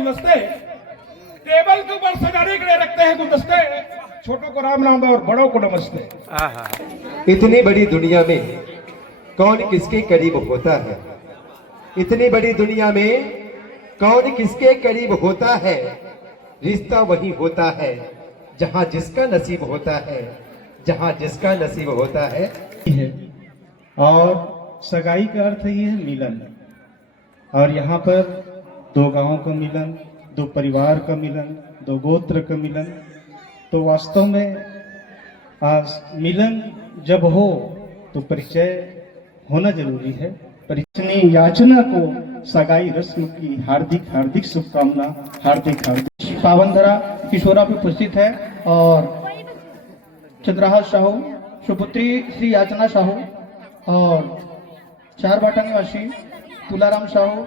गुलदस्ते, टेबल के ऊपर सजाने के लिए रखते हैं गुलदस्ते, छोटों को राम राम और बड़ों को नमस्ते। इतनी बड़ी दुनिया में कौन किसके करीब होता है, इतनी बड़ी दुनिया में कौन किसके करीब होता है, रिश्ता वही होता है जहां जिसका नसीब होता है, जहां जिसका नसीब होता है। और सगाई का अर्थ ही है मिलन, और यहाँ पर दो गांवों का मिलन, दो परिवार का मिलन, दो गोत्र का मिलन। तो वास्तव में मिलन जब हो तो परिचय होना जरूरी है। परिचय याचना को सगाई रस्म की हार्दिक हार्दिक शुभकामना, हार्दिक हार्दिक। पावनधरा किशोरा पे उपस्थित है और चंद्रहास साहू, सुपुत्री श्री याचना साहू और चारबाटा निवासी तुलाराम साहू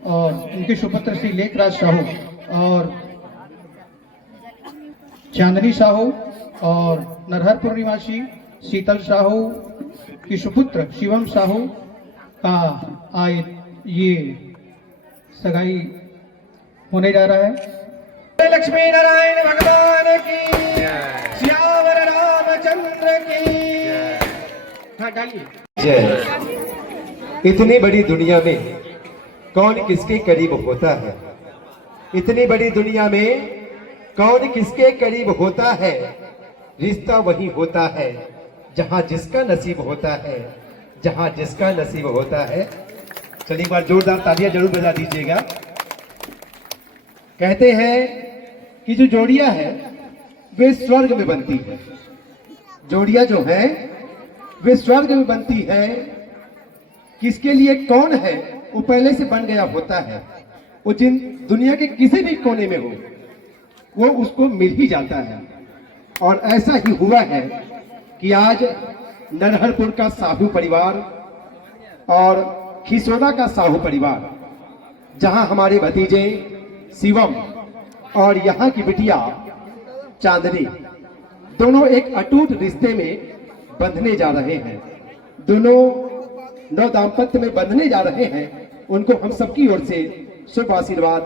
और उनके सुपुत्र श्री लेखराज साहू और चांदनी साहू और नरहरपुर निवासी शीतल साहू की सुपुत्र शिवम साहू का आए ये सगाई होने जा रहा है। लक्ष्मी नारायण भगवान की, श्यावर रामचंद्र की। हाँ डालिए। जय। इतनी बड़ी दुनिया में कौन किसके करीब होता है, इतनी बड़ी दुनिया में कौन किसके करीब होता है, रिश्ता वही होता है जहां जिसका नसीब होता है, जहां जिसका नसीब होता है। चलिए एक बार जोरदार तालियां जरूर बजा दीजिएगा। कहते हैं कि जो जोड़ियां है वे स्वर्ग में बनती है, जोड़ियां जो है वे स्वर्ग में बनती है। किसके लिए कौन है वो पहले से बन गया होता है, वो जिन दुनिया के किसी भी कोने में हो वो उसको मिल ही जाता है। और ऐसा ही हुआ है कि आज नरहरपुर का साहू परिवार और खिसोदा का साहू परिवार, जहां हमारे भतीजे शिवम और यहाँ की बिटिया चांदनी दोनों एक अटूट रिश्ते में बंधने जा रहे हैं, दोनों नव दाम्पत्य में बंधने जा रहे हैं। उनको हम सबकी ओर से शुभ आशीर्वाद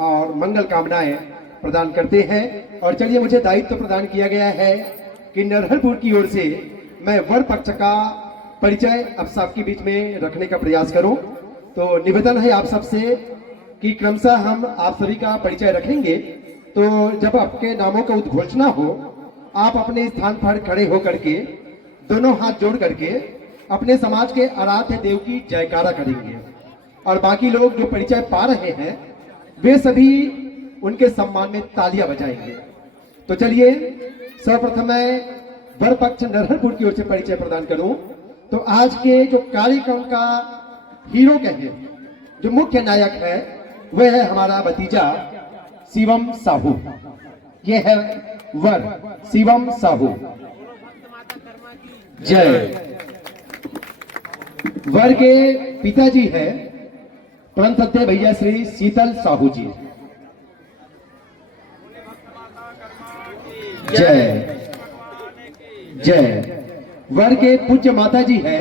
और मंगल कामनाएं प्रदान करते हैं। और चलिए मुझे दायित्व प्रदान किया गया है कि नरहरपुर की ओर से मैं वर पक्ष का परिचय अब सबके बीच में रखने का प्रयास करूं। तो निवेदन है आप सबसे कि क्रमशः हम आप सभी का परिचय रखेंगे, तो जब आपके नामों का उद्घोषणा हो आप अपने स्थान पर खड़े होकर के दोनों हाथ जोड़ करके अपने समाज के आराध्य देव की जयकारा करेंगे और बाकी लोग जो परिचय पा रहे हैं वे सभी उनके सम्मान में तालियां बजाएंगे। तो चलिए सर्वप्रथम मैं वर पक्ष नरहरपुर की ओर से परिचय प्रदान करूं। तो आज के जो कार्यक्रम का हीरो कहें, जो मुख्य नायक है, वह है हमारा भतीजा शिवम साहू। ये है वर शिवम साहू। जय। वर के पिताजी है परम सत्य भैया श्री शीतल साहू जी। जय जय। वर के पूज्य माता जी है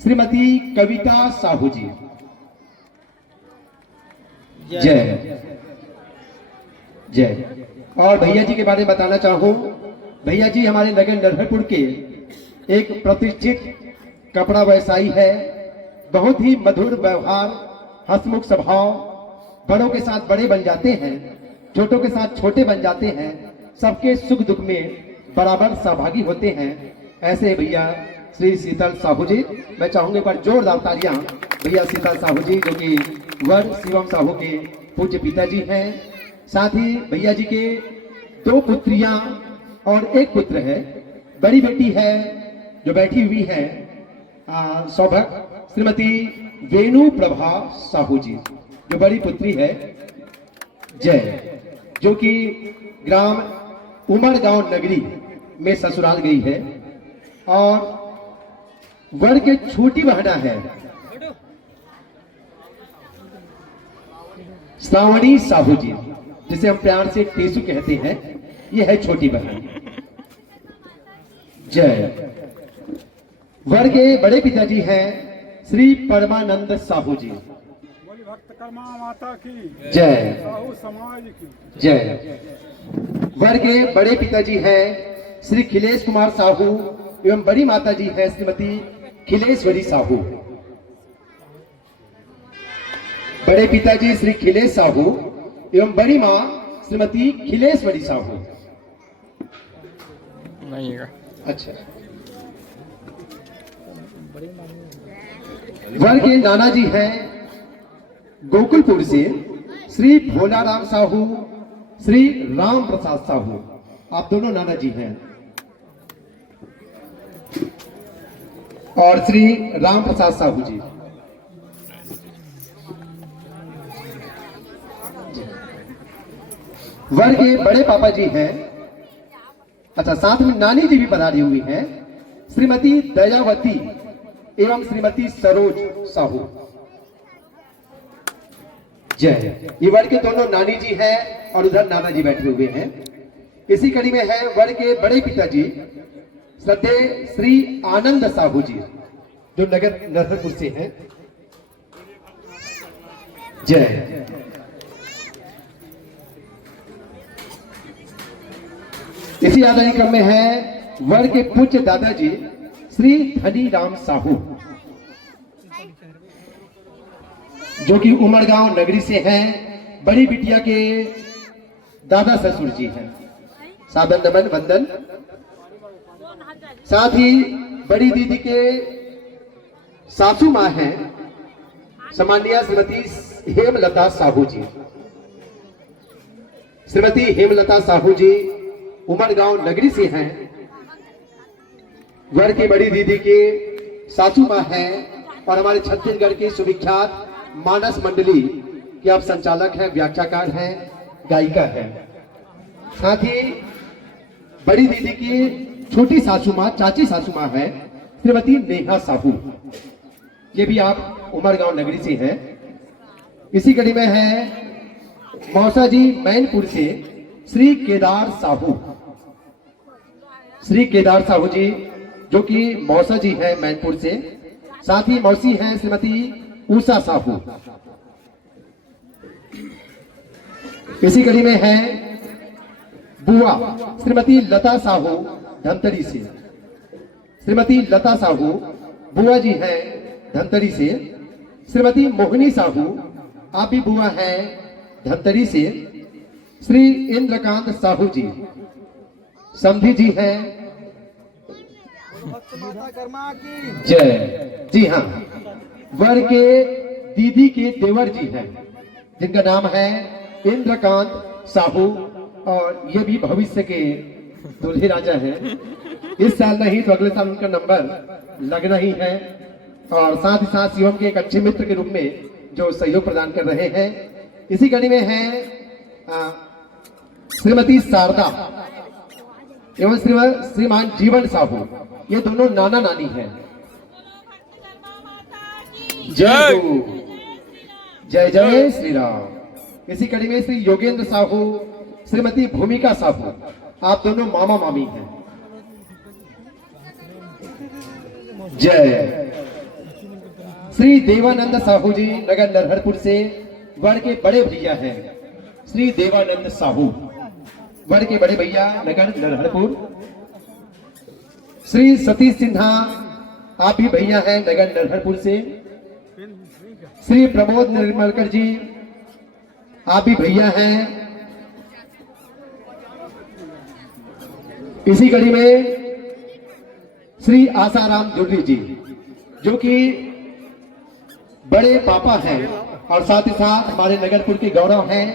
श्रीमती कविता साहू जी। जय जय। और भैया जी के बारे में बताना चाहूं, भैया जी हमारे नगर नरहरपुर के एक प्रतिष्ठित कपड़ा व्यवसायी है। बहुत ही मधुर व्यवहार, हंसमुख स्वभाव, बड़ों के साथ बड़े बन जाते हैं, छोटों के साथ छोटे बन जाते हैं, सबके सुख दुख में बराबर सहभागी होते हैं। ऐसे भैया श्री शीतल साहू जी। मैं चाहूंगा एक बार जोरदार तालियां भैया शीतल साहू जी, जो कि वर शिवम साहू के पूज्य पिताजी हैं। साथ ही भैया जी के दो पुत्रियां और एक पुत्र है। बड़ी बेटी है जो बैठी हुई है सौभाग्य श्रीमती वेणु प्रभा साहू जी, जो बड़ी पुत्री है। जय। जो कि ग्राम उमरगांव नगरी में ससुराल गई है। और वर के छोटी बहना है श्रावणी साहू जी, जिसे हम प्यार से टेसू कहते हैं। यह है छोटी बहन। जय। वर के बड़े पिताजी हैं श्री परमानंद साहू जी। कर्मा माता की जय साहू समाज की जय। वर के बड़े पिताजी हैं श्री खिलेश कुमार साहू एवं बड़ी माता जी है श्रीमती खिलेश्वरी साहू। बड़े पिताजी श्री खिलेश साहू एवं बड़ी मां श्रीमती खिलेश्वरी साहू। नहीं है। अच्छा। वर के नाना जी हैं गोकुलपुर से श्री भोलाराम साहू श्री राम प्रसाद साहू। आप दोनों नाना जी हैं और श्री राम प्रसाद साहू जी। वर के बड़े पापा जी हैं, अच्छा साथ में नानी जी भी पधारी हुई हैं श्रीमती दयावती एवं श्रीमती सरोज साहू। जय। ये वर के दोनों नानी जी हैं और उधर नाना जी बैठे हुए हैं। इसी कड़ी में है वर के बड़े पिताजी श्रद्धेय श्री आनंद साहू जी जो नगर नरहरपुर से हैं। जय। इसी आदानी क्रम में है वर के पूज्य दादाजी श्री धनी राम साहू जो कि उमरगांव नगरी से हैं। बड़ी बिटिया के दादा ससुर जी हैं। सादर नमन वंदन। साथ ही बड़ी दीदी के सासू मां हैं सम्माननीय श्रीमती हेमलता साहू जी। श्रीमती हेमलता साहू जी उमरगांव नगरी से हैं। वर की बड़ी दीदी के सासू मां हैं और हमारे छत्तीसगढ़ की सुविख्यात मानस मंडली के आप संचालक हैं, व्याख्याकार हैं, गायिका हैं। साथ ही बड़ी दीदी की छोटी सासू मां, चाची सासू मां है श्रीमती नेहा साहू। ये भी आप उमरगांव नगरी से हैं। इसी कड़ी में है मौसा जी मैनपुर से श्री केदार साहू। श्री केदार साहू जी जो कि मौसा जी हैं मैनपुर से। साथ ही मौसी हैं श्रीमती उषा साहू। इसी कड़ी में है बुआ श्रीमती लता साहू धमतरी से। श्रीमती लता साहू बुआ जी हैं धमतरी से। श्रीमती मोहिनी साहू आप भी बुआ हैं धमतरी से। श्री इंद्रकांत साहू जी समधी जी हैं। जय। जी हाँ। वर के दीदी के देवर जी हैं जिनका नाम है इंद्रकांत साहू और ये भी भविष्य के दूल्हे राजा हैं। इस साल नहीं तो अगले साल उनका नंबर लगना ही है। और साथ ही साथ शिवम के एक अच्छे मित्र के रूप में जो सहयोग प्रदान कर रहे हैं। इसी कड़ी में है श्रीमती शारदा एवं श्रीमान जीवन साहू। ये दोनों नाना नानी हैं। जय गुरु। जय जय श्री राम। इसी कड़ी में श्री योगेंद्र साहू श्रीमती भूमिका साहू आप दोनों मामा मामी हैं। जय। श्री देवानंद साहू जी नगर नरहरपुर से वर के बड़े भैया हैं श्री देवानंद साहू। वर के बड़े भैया नगर नरहरपुर। श्री सतीश सिन्हा आप भी भैया हैं नगर नरहरपुर से। श्री प्रमोद निर्मलकर जी आप भी भैया हैं। इसी कड़ी में श्री आसाराम जुर्री जी जो कि बड़े पापा हैं और साथ ही साथ हमारे नगरपुर के गौरव हैं।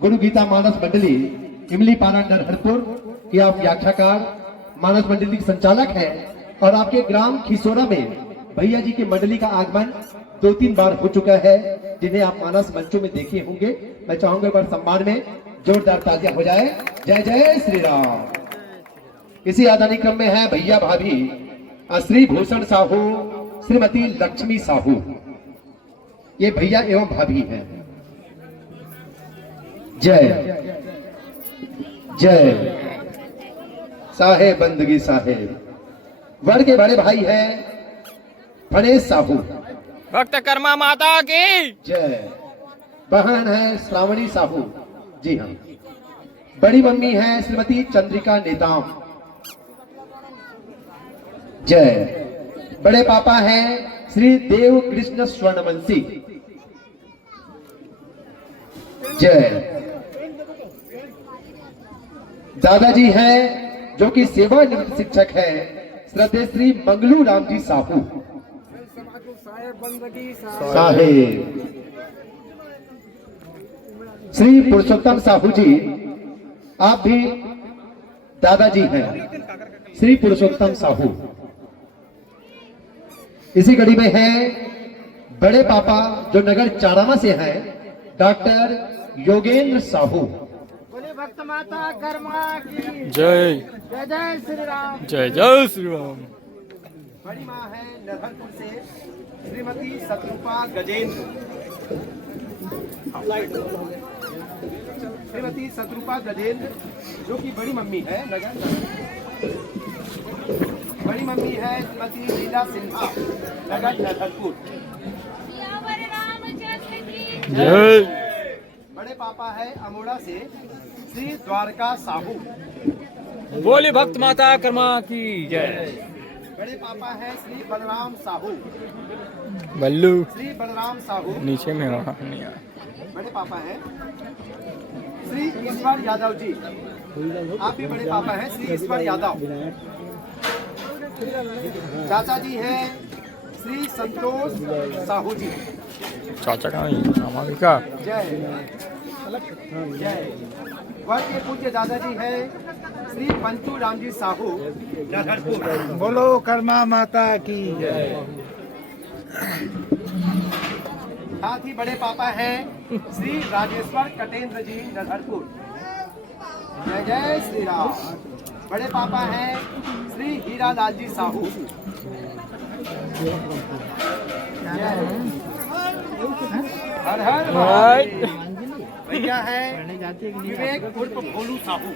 गुरु गीता मानस मंडली इमली पारा नरहरपुर की आप व्याख्याकार मानस मंडली के संचालक हैं। और आपके ग्राम खिसोरा में भैया जी की मंडली का आगमन 2-3 बार हो चुका है जिन्हें आप मानस मंचों में देखे होंगे। मैं चाहूंगा एक बार सम्मान में जोरदार तालियां हो जाए। जय जय श्री राम। इसी आदानी क्रम में है भैया भाभी श्री भूषण साहू श्रीमती लक्ष्मी साहू। ये भैया एवं भाभी हैं। जय जय। साहेब बंदगी साहेब। वर के बड़े भाई हैं फणेश साहू। भक्त कर्मा माता की जय। बहन है श्रावणी साहू, जी हाँ। बड़ी मम्मी है श्रीमती चंद्रिका नेताम, जय। बड़े पापा हैं श्री देव कृष्ण स्वर्णवंशी, जय। दादाजी हैं जो कि सेवानिवृत्त शिक्षक है, श्रद्धेय श्री मंगलू राम जी साहू साहेब। श्री पुरुषोत्तम साहू जी, आप भी दादाजी हैं, श्री पुरुषोत्तम साहू। इसी कड़ी में है बड़े पापा जो नगर चारामा से हैं, डॉक्टर योगेंद्र साहू। बोले भक्त माता कर्मा की जय जय। जय श्री राम। जय जय श्री राम। बड़ी माँ है नरहरपुर से श्रीमती शत्रुपा गजेंद्र, श्रीमती शत्रुपा गजेंद्र जो कि बड़ी मम्मी है नगर। बड़ी मम्मी है श्रीमती लीला सिन्हा, नगर नरहरपुर। जय। बड़े पापा है अमोड़ा से श्री द्वारका साहू। बोले भक्त माता कर्मा की जय। बड़े पापा है श्री बलराम साहू, बल्लू श्री बलराम साहू। नीचे में वहाँ नहीं आया। बड़े पापा हैं श्री ईश्वर यादव जी, आप भी बड़े पापा हैं श्री ईश्वर यादव। चाचा जी हैं श्री संतोष साहू जी, चाचा का नहीं हमारे का। जय जय। वर के पूज्य दादाजी हैं श्री पंचू राम जी साहू, नरहरपुर। बोलो कर्मा माता की जय। साथ ही बड़े पापा हैं श्री राजेश्वर कटेंद्र जी, नरहरपुर। जय जय श्री राम। बड़े पापा हैं श्री हीरा लाल जी साहू। हर हर महादेव। भैया है विवेक उर्फ भोलू साहू,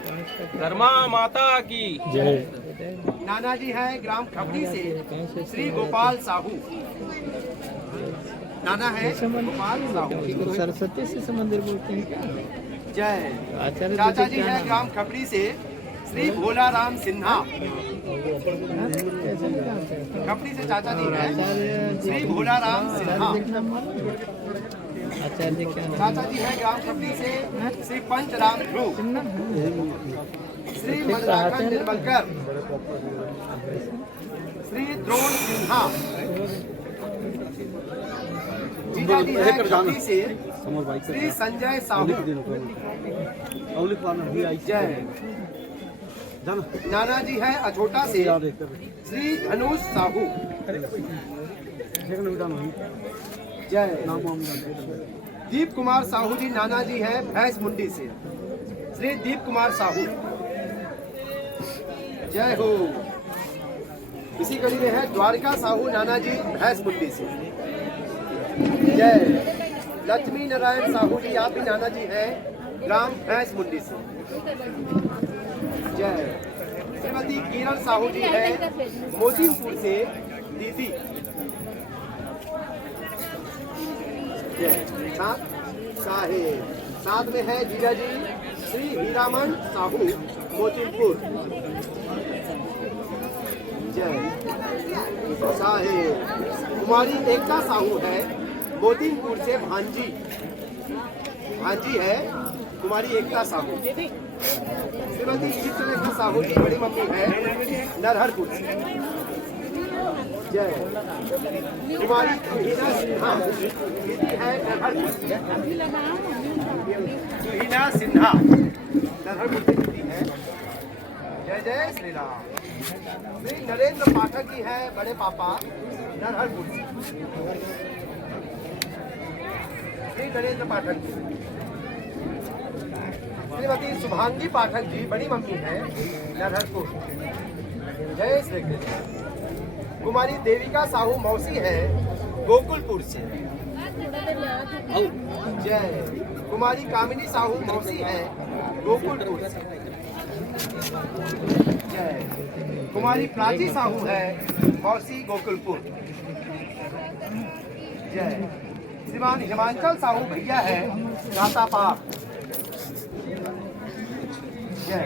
कर्मा माता की जय। नाना जी है ग्राम खपड़ी से श्री गोपाल साहू। नाना है गोपाल साहू। सरस्वती से मंदिर बोलते हैं क्या? जय। चाचा जी है ग्राम खपड़ी से श्री भोला राम सिन्हा। खपड़ी से चाचा जी है श्री भोला राम सिन्हा। आचार्य क्या नाम? चाचा जी है ग्राम खपड़ी से श्री पंच राम ध्रुव। श्री मदनाखंड निर्मलकर, श्री द्रोण सिन्हा। जीजा जी है खपड़ी से श्री संजय साहू। जय। नाना जी है अछोटा से श्री धनुष साहू। जय। दीप कुमार साहू जी, नाना जी है भैंस मुंडी से श्री दीप कुमार साहू। जय हो। इसी कड़ी में है द्वारका साहू, नाना जी भैंस मुंडी से। जय। लक्ष्मी नारायण साहू जी, आप भी नाना जी हैं ग्राम भैंस मुंडी से। जय। श्रीमती किरण साहू जी है मोतीपुर से दीदी। जय। साहेब। साथ में है जीजा जी श्री हीरामन साहू, मोतीपुर। जय। साहेब। कुमारी एकता साहू है मोतीपुर से भांजी। भांजी है कुमारी एकता साहू। श्रीमती चित्रलेखा साहू जी, बड़ी मम्मी है नरहरपुर से। जय। कुमारी सुहीना सिन्हा, दीदी है नरहरपुर से। सुहीना सिन्हा नरहरपुर से दीदी है। जय जय श्री राम। श्री नरेंद्र पाठक जी है बड़े पापा, नरहरपुर से। श्री नरेंद्र पाठक जी। श्रीमती शुभांगी पाठक जी, बड़ी मम्मी है नरहरपुर। जय श्री कृष्ण। कुमारी देविका साहू मौसी है गोकुलपुर से। जय। कुमारी कामिनी साहू मौसी है गोकुलपुर से। जय। कुमारी प्राची साहू है मौसी गोकुलपुर। जय। श्रीमान हिमांचल साहू भैया है गाता पार। जय।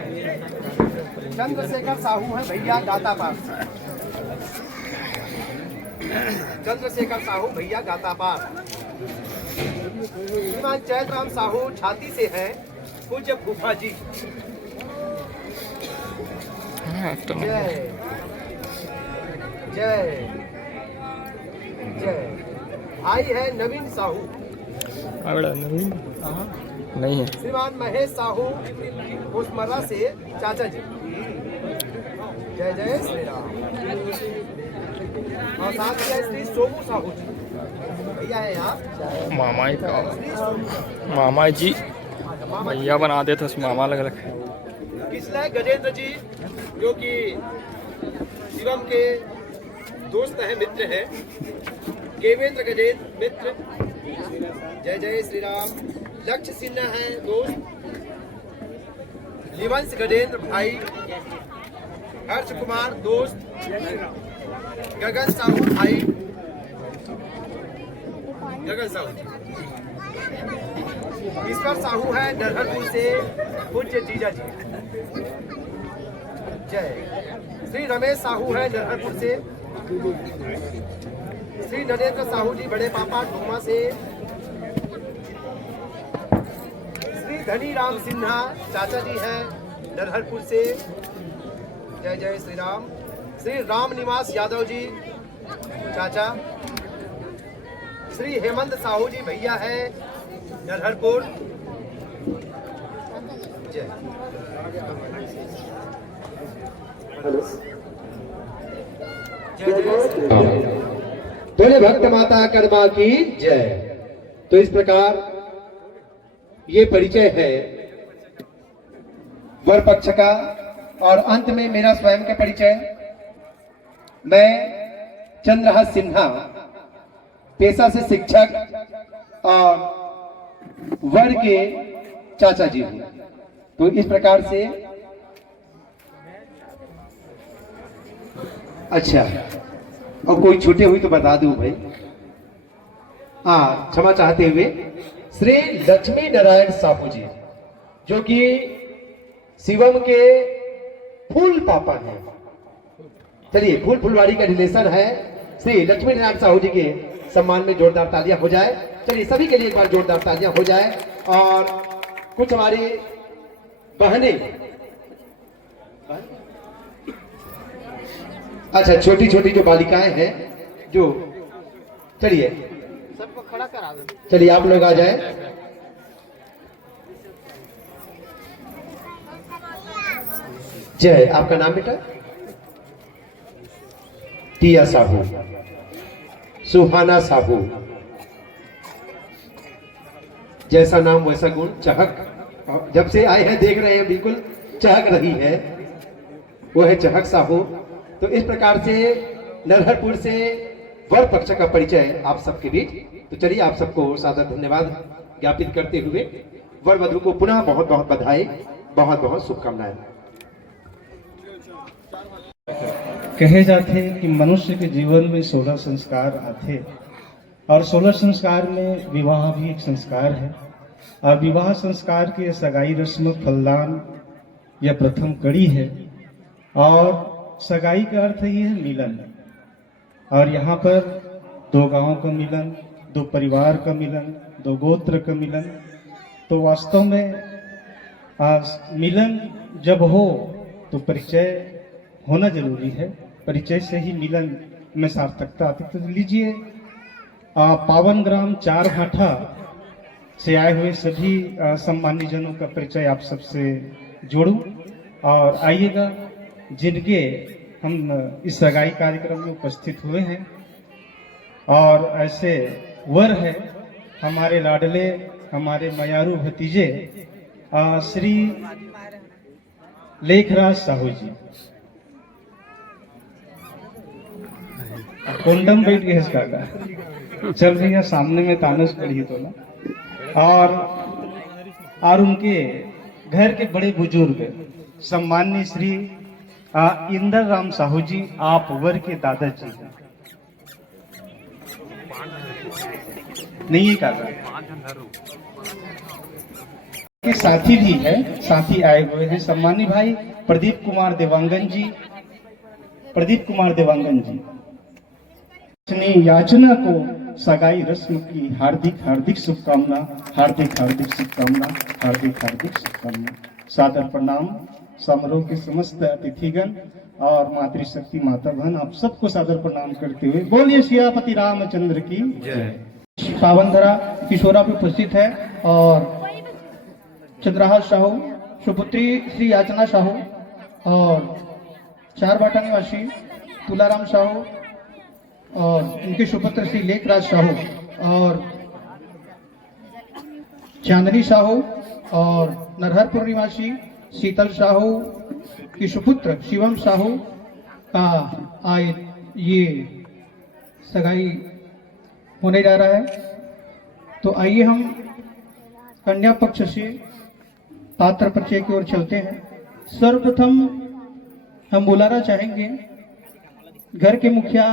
चंद्रशेखर साहू है भैया गाता पार। चंद्रशेखर साहू भैया गाता पार। श्रीमान जयराम साहू छाती से हैं पूज्य फूफा जी। जय जय जय। भाई है नवीन साहू। नहीं है। श्रीमान महेश साहू उस्मरा से चाचा जी। जय जय श्री राम। और साथ ही है श्री सोमू साहू जी भैया है यहाँ। मामा ही का मामा जी भैया बना देते उस मामा अलग अलग। किसला गजेंद्र जी जो कि शिवम के दोस्त हैं, मित्र हैं। केवेंद्र गजेंद्र मित्र। जय जय श्री राम। लक्ष्य सिन्हा है दोस्त। लिवंश गजेंद्र भाई। हर्ष कुमार दोस्त। गगन साहू भाई। गगन साहू। ईश्वर साहू है नरहरपुर से पूज्य जीजा जी। जय। श्री रमेश साहू है नरहरपुर से। श्री नरेंद्र साहू जी बड़े पापा ढोमा से। श्री धनी राम सिन्हा चाचा जी हैं नरहरपुर से। जय जय श्री राम। श्री राम निवास यादव जी चाचा। श्री हेमंत साहू जी भैया है नरहरपुर। जय। जय जय। बोले भक्त माता कर्मा की जय। तो इस प्रकार ये परिचय है वर पक्ष का। और अंत में मेरा स्वयं का परिचय। मैं चंद्रहास सिन्हा पेशा से शिक्षक और वर के चाचा जी हूं। तो इस प्रकार से अच्छा, और कोई छूटे हुई तो बता दूं भाई। क्षमा चाहते हुए श्री लक्ष्मी नारायण साहू जी जो कि शिवम के फूल पापा हैं। चलिए फूल फुलवाड़ी का रिलेशन है। श्री लक्ष्मी नारायण साहू जी के सम्मान में जोरदार तालियां हो जाए। चलिए सभी के लिए एक बार जोरदार तालियां हो जाए। और कुछ हमारी बहनें, अच्छा छोटी छोटी जो बालिकाएं हैं जो, चलिए सबको खड़ा करा दो। चलिए आप लोग आ जाए। जय। आपका नाम बेटा? टिया साहू, सुहाना साहू। जैसा नाम वैसा गुण, चहक। जब से आए हैं देख रहे हैं बिल्कुल चहक रही है, वो है चहक साहू। तो इस प्रकार से नरहरपुर से वर पक्ष का परिचय आप सबके बीच। तो चलिए आप सबको सादर धन्यवाद ज्ञापित करते हुए वर वधु को पुनः बहुत बहुत बधाई, बहुत बहुत शुभकामनाएं। कहे जाते हैं कि मनुष्य के जीवन में 16 संस्कार आते और 16 संस्कार में विवाह भी एक संस्कार है। और विवाह संस्कार के सगाई रस्म फलदान यह प्रथम कड़ी है। और सगाई का अर्थ ही है मिलन। और यहाँ पर दो गांवों का मिलन, दो परिवार का मिलन, दो गोत्र का मिलन। तो वास्तव में मिलन जब हो तो परिचय होना जरूरी है। परिचय से ही मिलन में सार्थकता आती। तो लीजिए पावन ग्राम चार भाठा से आए हुए सभी सम्मानित जनों का परिचय आप सबसे जोड़ूं। और आइएगा जिनके हम इस सगाई कार्यक्रम में उपस्थित हुए हैं। और ऐसे वर है हमारे लाडले, हमारे मयारू भतीजे श्री लेखराज साहू जी। कोंडम बैठ गए इसका का चल रही है सामने में तानस पड़ी तो ना। और उनके घर के बड़े बुजुर्ग सम्मान्य श्री इंदर राम साहू जी, आप वर के दादाजी हैं। नहीं ये कर रहा के साथी भी है, साथी आए हुए हैं सम्मानित भाई प्रदीप कुमार देवांगन जी। प्रदीप कुमार देवांगन जी अपनी याचना को सगाई रस्म की हार्दिक हार्दिक शुभकामना, हार्दिक हार्दिक शुभकामना, हार्दिक हार्दिक शुभकामना। सादर प्रणाम समारोह के समस्त अतिथिगण और मातृशक्ति माता बहन, आप सबको सादर प्रणाम करते हुए बोलिए सियापति रामचंद्र की जय। पावनधरा किशोरा पे उपस्थित है और चंद्रहास साहू, सुपुत्री श्री याचना साहू और चार बाटा निवासी तुलाराम साहू और उनके सुपुत्र श्री लेखराज साहू और चांदनी साहू और नरहरपुर निवासी शीतल साहू की सुपुत्र शिवम साहू का आए ये सगाई होने जा रहा है। तो आइए हम कन्या पक्ष से पात्र परिचय की ओर चलते हैं। सर्वप्रथम हम बुलाना चाहेंगे घर के मुखिया,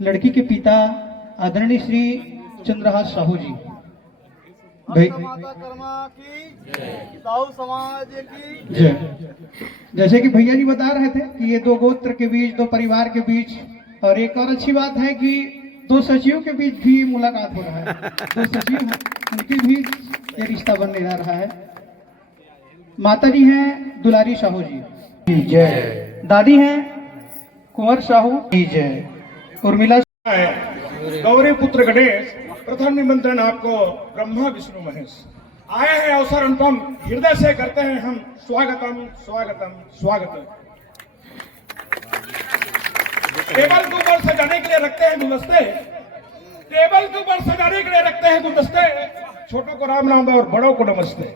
लड़की के पिता आदरणीय श्री चंद्रहास साहू जी। भाई माता कर्मा की साहू समाज की जय। जैसे कि भैया जी बता रहे थे कि ये दो गोत्र के बीच, दो परिवार के बीच, और एक और अच्छी बात है कि दो सचिवों के बीच भी मुलाकात हो रहा है। दो सचिव हैं, उनके बीच ये रिश्ता बनने जा रहा है। माता जी हैं दुलारी साहू जी जय, दादी हैं कुंवर साहू जी जय, उर्मिला गौरी पुत्र गणेश। प्रथम निमंत्रण आपको ब्रह्मा विष्णु महेश। आए हैं अवसर अनुपम, हृदय से करते हैं हम स्वागतम स्वागतम स्वागतम। टेबल के ऊपर सजाने के लिए रखते हैं गुलदस्ते, टेबल के ऊपर सजाने के लिए रखते हैं गुलदस्ते। छोटों को राम नाम और बड़ों को नमस्ते।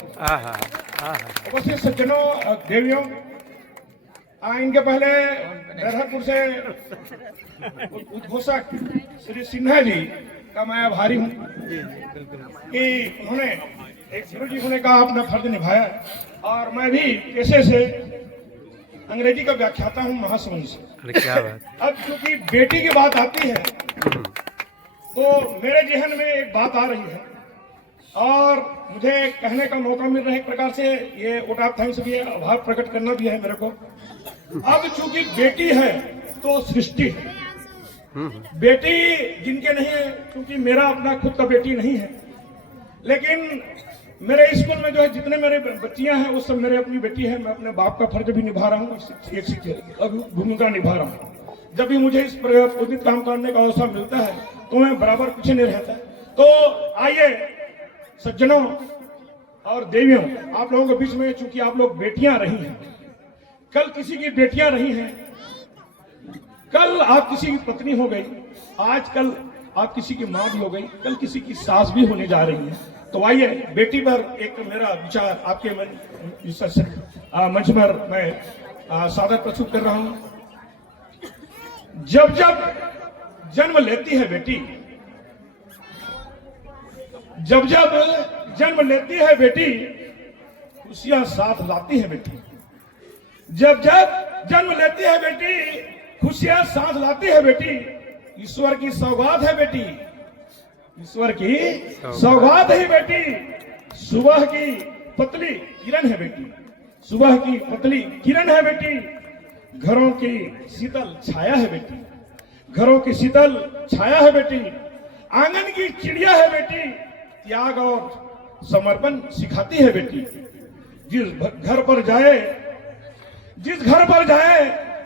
उपस्थित सज्जनों, देवियों, इनके पहले नरहरपुर से उद्घोषक श्री सिन्हा जी का मैं आभारी हूँ कि उन्होंने एक गुरु जी होने का अपना फर्ज निभाया। और मैं भी पेशे से अंग्रेजी का व्याख्याता हूँ महासमुंद से। अब क्योंकि बेटी की बात आती है तो मेरे जहन में एक बात आ रही है और मुझे कहने का मौका मिल रहा है। एक प्रकार से ये वोट ऑफ थैंक्स भी है, आभार प्रकट करना भी है मेरे को। अब चूंकि बेटी है तो सृष्टि है। बेटी जिनके नहीं है, क्योंकि मेरा अपना खुद का बेटी नहीं है, लेकिन मेरे स्कूल में जो है जितने मेरे बच्चियां हैं वो सब मेरे अपनी बेटी है। मैं अपने बाप का फर्ज भी निभा रहा हूँ, एक शिक्षक भूमिका निभा रहा हूँ। जब भी मुझे इस उचित काम करने का अवसर मिलता है तो मैं बराबर पीछे नहीं रहता। तो आइए सज्जनों और देवियों, आप लोगों के बीच में चूंकि आप लोग बेटियां रही हैं, कल किसी की बेटियां रही हैं, कल आप किसी की पत्नी हो गई, आज कल आप किसी की मां भी हो गई, कल किसी की सास भी होने जा रही है। तो आइए बेटी पर एक मेरा विचार आपके मंच पर मैं सादर प्रस्तुत कर रहा हूं। जब जब जन्म लेती है बेटी, जब जब जन्म लेती है बेटी, खुशियां साथ लाती है बेटी। जब जब जन्म लेती है बेटी, खुशियां साथ लाती है बेटी। ईश्वर की सौगात है बेटी, ईश्वर की सौगात है बेटी। सुबह की पतली किरण है बेटी, सुबह की पतली किरण है बेटी। घरों की शीतल छाया है बेटी, घरों की शीतल छाया है बेटी। आंगन की चिड़िया है बेटी, त्याग और समर्पण सिखाती है बेटी। जिस घर पर जाए, जिस घर पर जाए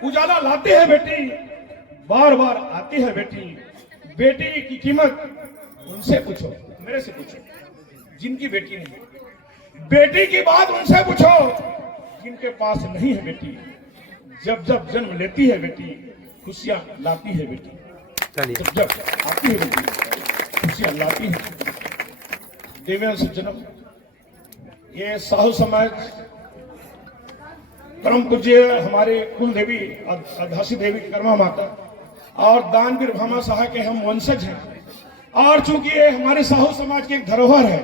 उजाला लाती है बेटी, बार बार आती है बेटी। बेटी की कीमत उनसे पूछो, मेरे से पूछो जिनकी बेटी नहीं। बेटी की बात उनसे पूछो जिनके पास नहीं है बेटी। जब जब जन्म लेती है बेटी, खुशियां लाती है बेटी। जब जब आती है बेटी, खुशियां लाती है। देवियों सज्जनों, ये साहू समाज परम पूज्य हमारे कुल देवी अघासी देवी कर्मा माता और दानवीर भामा साहा के हम वंशज हैं। और चूंकि ये हमारे साहू समाज की एक धरोहर है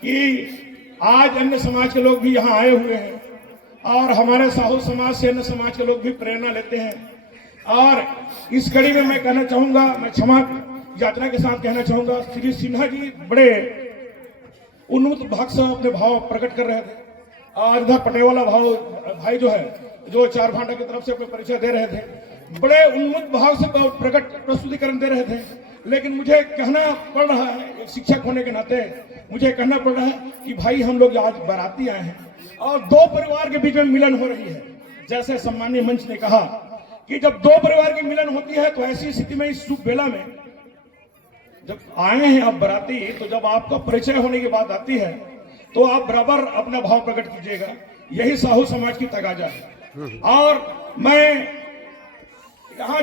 कि आज अन्य समाज के लोग भी यहाँ आए हुए हैं और हमारे साहू समाज से अन्य समाज के लोग भी प्रेरणा लेते हैं। और इस कड़ी में मैं कहना चाहूंगा, मैं क्षमा याचना के साथ कहना चाहूंगा, श्री सिन्हा जी बड़े उन्नत भाग से अपने भाव प्रकट कर रहे थे। आज इधर पटेवाला भाई जो है, जो चार भांडा की तरफ से अपने परिचय दे रहे थे, बड़े उन्नत भाव से प्रस्तुतिकरण दे रहे थे। लेकिन मुझे कहना पड़ रहा है, एक शिक्षक होने के नाते मुझे कहना पड़ रहा है कि भाई हम लोग आज बाराती आए हैं और दो परिवार के बीच में मिलन हो रही है। जैसे सम्मानीय मंच ने कहा कि जब दो परिवार की मिलन होती है तो ऐसी स्थिति में, इस शुभ बेला में जब आए हैं आप बाराती, तो जब आपका परिचय होने की बात आती है तो आप बराबर अपना भाव प्रकट कीजिएगा। यही साहू समाज की तगाजा है। और मैं यहाँ